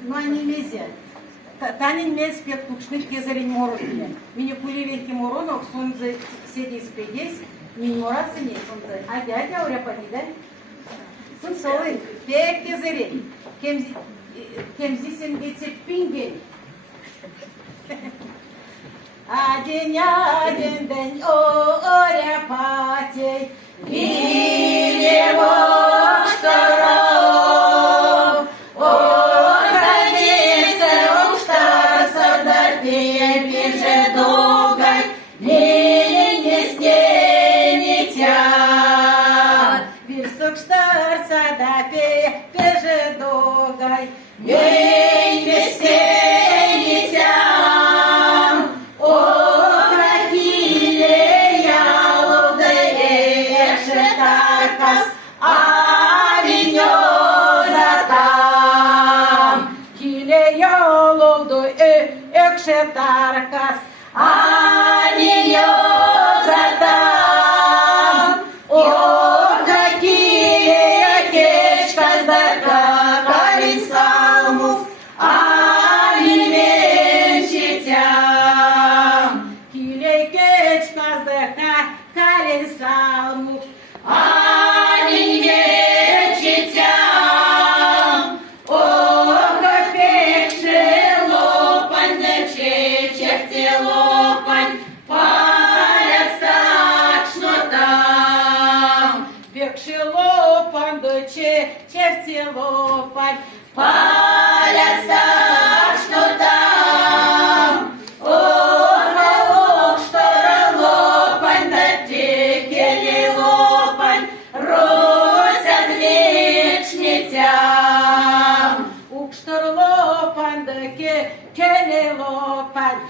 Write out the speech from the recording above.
Ну, они мезет. Танин мез пек тучных кезерин морозне. Мини куревенки моронок, сонзе седи спегес, мини морасы не сонзе. А дядя уря подида? Сон солын, пек кезерин. Кемзисен геце пинген. Адень день оря патей, вилево штаров, органице уштар садарпе пиже догай, не стенитят. Вирсок штар садарпе пиже догай, не стенитят. Таркас, задам. О, какие кечка сдака, калин салмус, менщицям. Килей кечка сдака, калин салмус, менщицям. О, лопань, палястачно там. Пекши лопань, доче, черти лопань, палястачно там. Оралок, штора лопань, да текели лопань, росят вечницям. Ук штор лопань, да кели лопань,